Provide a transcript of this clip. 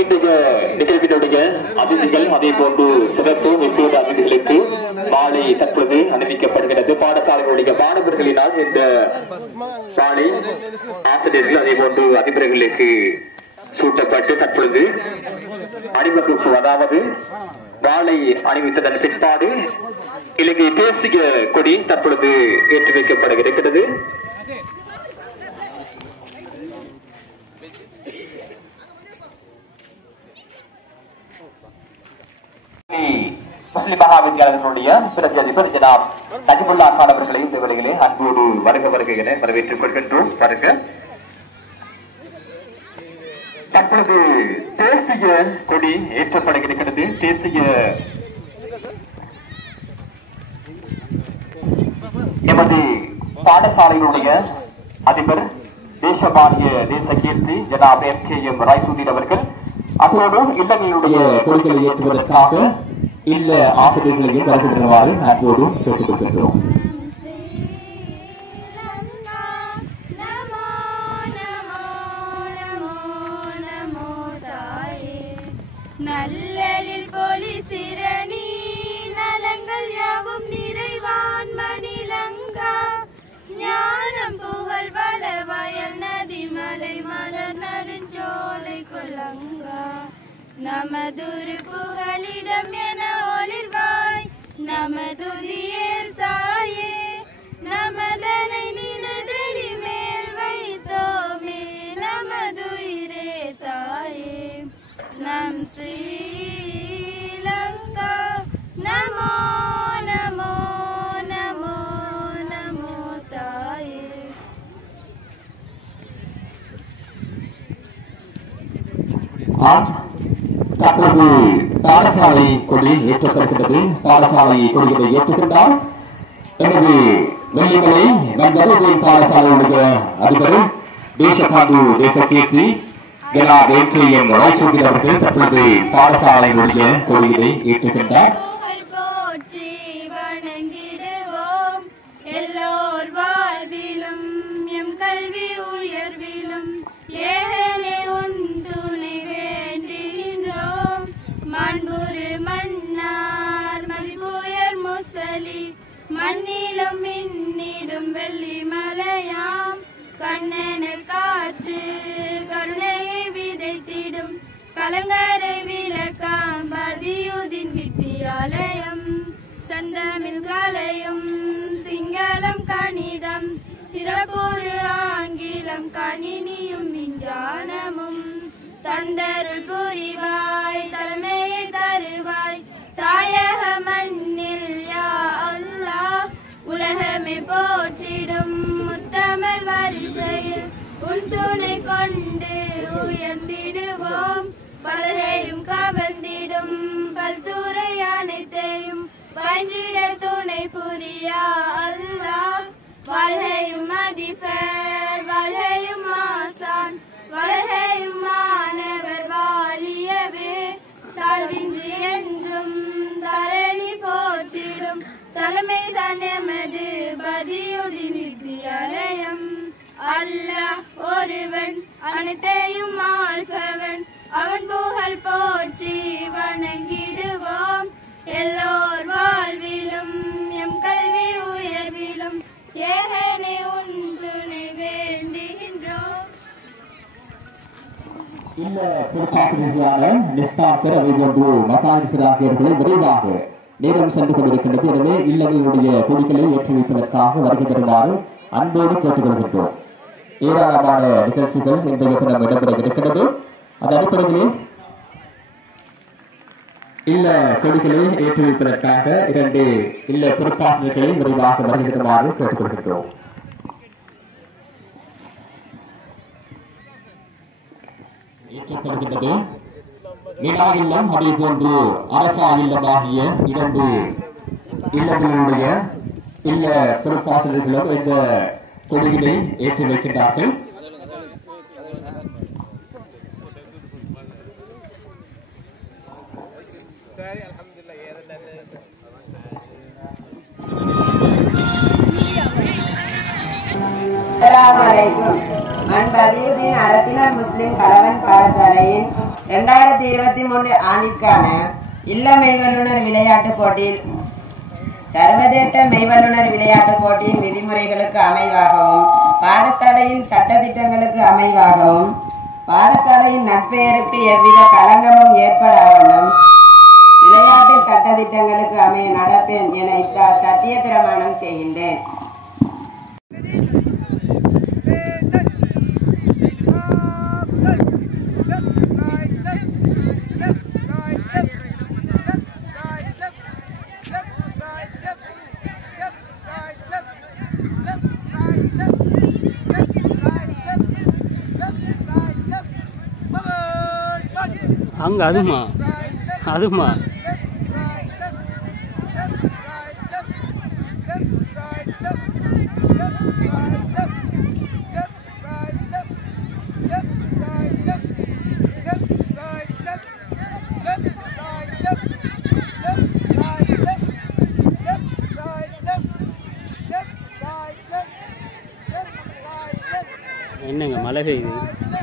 இன்றைய நிகழ்வினுடைய அதிதிகள் அதே போன்று சிறப்பு விசேட அதிதிகளுக்கு மாலை தற்பொழுது அணிவிக்கப்படுகிறது. பாடசாலைகளுடைய மாணவர்களினால் இந்த மாலை ஆசிரியர்கள் அதே போன்று அதிபர்களுக்கு சூட்டப்பட்டு தற்பொழுது அணிவகுப்பு, அதாவது மாலை அணிவித்ததன் பிற்பாடு இலங்கை தேசிய கொடி தற்பொழுது ஏற்றி வைக்கப்பட இருக்கிறது. முஸ்லிம் மகாவித்யாலயத்தினுடைய பிரதி அதிபர் ஜனாப் நஜிபுல்லா கான் அவர்களை இந்த வேளையிலே அன்போடு வருக என வரவேற்றுக் கொள்கின்றோம். வருக. தற்பொழுது தேசிய கொடி ஏற்றப்பட இருக்கிறது. தேசிய எமது பாடசாலையினுடைய அதிபர் தேசமானிய தேச கீர்த்தி ஜனாப் MKM ராய்சூதீன் அவர்கள் அதோடு இல்லங்களுடைய கொடிகளை ஏற்றுவதற்காக இல்ல ஆசிரியர்களையும் வருகின்றவாறு அன்போடு கேட்டுக் கொள்கின்றோம். நல்லலில் பொலி சிரணி நலங்கள் யாவும் நிறைவான் மணிலங்கா ஞானம் புகழ் வள வயல் நதி மலை மலர் நறுஞ்சோலை கொல்லங்கா நமதுரு புகலிடம் என ஒளிர்வாய் நமதுரியல் தாயே நமதனை நினதடி மேல் வைத்தோமே நமதுயிரே தாயே நம் ஸ்ரீலங்கா நமோ நமோ நமோ நமோ தாயே. தற்போது பாடசாலை கொடி ஏற்றப்படுகிறது. பாடசாலை கொடிகளை ஏற்றுக்கொண்டால் எனது வெள்ளிமலை நண்பர்கள் பாடசாலையுடைய அதிபர் தேசகாந்து தேசகீர்த்தி ஜனாப் MKM ராய்சூதீன் அவர்கள் தற்போது பாடசாலையினுடைய கொடிகளை ஏற்றுக்கொண்டார். போற்றி வணங்கிடுவோம் எல்லோர் வாழ்விலும் எம் கல்வி உயர்விலும் ஏகனே உந்துணை வேண்டுகின்றோம். மண்புரு மன்னார் மதிபுயர் முசலி மண்ணிலும் மின்னிடும் வெள்ளி மலையாம் கண்ணனில் காற்று கருணையை விதைத்திடும் கலங்கரை விளக்காம் பதியுதின் வித்தியாலயம் சந்தமிழ் கலையும் சிங்களம் கணிதம் சிறப்புறு ஆங்கிலம் கணினியும் விஞ்ஞானமும் தந்தருள் புரிவாய் தலைமையை தருவாய் தாயக மண்ணில் யா அல்லாஹ் உலகமே போற்றிடும் முத்தமிழ் வரிசையில் உன் துணை கொண்டு உயர்ந்திடுவோம். பலரையும் கவர்ந்திடும் பல்துறை அனைத்தையும் பயின்றிட துணை புரியா அல்லாஹ். வாழ்கையும் அதிபர் வாழ்கையும் ஆசான் வாழ்கையும் மாணவர் வாலியவே தாழ்வின்றி என்றும் தரணி போற்றிடும் தலைமை தான் எமது பதியுதின் வித்தியாலயம். அல்லாஹ் ஒருவன் அனைத்தையும் ஆள்பவன் அவன் புகழ் போற்றி வணங்கிடுவோம். எல்லோர் வாழ்விலும் எம் கல்வி உயர்விலும் ஏகனே உன் துணை வேண்டுகின்றோம். இல்ல பொறுப்பாசிரியர்களான நிஸ்தார் சிறவை போன்று மசாஜ் சிறாசிரியர்களை விரைவாக நேரம் சென்று கொண்டிருக்கின்றது. எனவே இல்லங்களுடைய கொடிகளை ஏற்றி வைப்பதற்காக வருகை தருமாறு அன்போடு கேட்டுக்கொள்கின்றோம். ஏராளமான நிகழ்ச்சிகள் இன்றைய தினம் இடம்பெற இருக்கிறது. அந்த அடிப்படையிலே இல்ல கொடிகளை ஏற்றி வைப்பதற்காக 2 இல்ல பொறுப்பாசிரியர்களை விரைவாக வருகை தருமாறு கேட்டுக்கொள்கின்றோம். ஏற்றப்படுகின்றது. விழா இல்லம் அதே போன்று அரசா இல்லமாகிய 2 இல்லங்களுடைய இல்ல பொறுப்பாசிரியர்களும் இந்த கொடிகளை ஏற்றி வைக்கின்றார்கள். அன்பதியுதீன் அரசினர் முஸ்லிம் கலவன் பாடசாலையின் 2023 ஆண்டிற்கான இல்ல மெய்வல்லுநர் விளையாட்டுப் போட்டியில் சர்வதேச மெய்வல்லுநர் விளையாட்டுப் போட்டியின் விதிமுறைகளுக்கு அமைவாகவும் பாடசாலையின் சட்டத்திட்டங்களுக்கு அமைவாகவும் பாடசாலையின் நற்பெயருக்கு எவ்வித களங்கமும் ஏற்படாவண்ணம் விளையாட்டு சட்டத்திட்டங்களுக்கு அமைய நடப்பேன் என இத்தால் சத்திய பிரமாணம் செய்கின்றேன். அங்க அதுமா என்னங்க மழை பெய்யுது.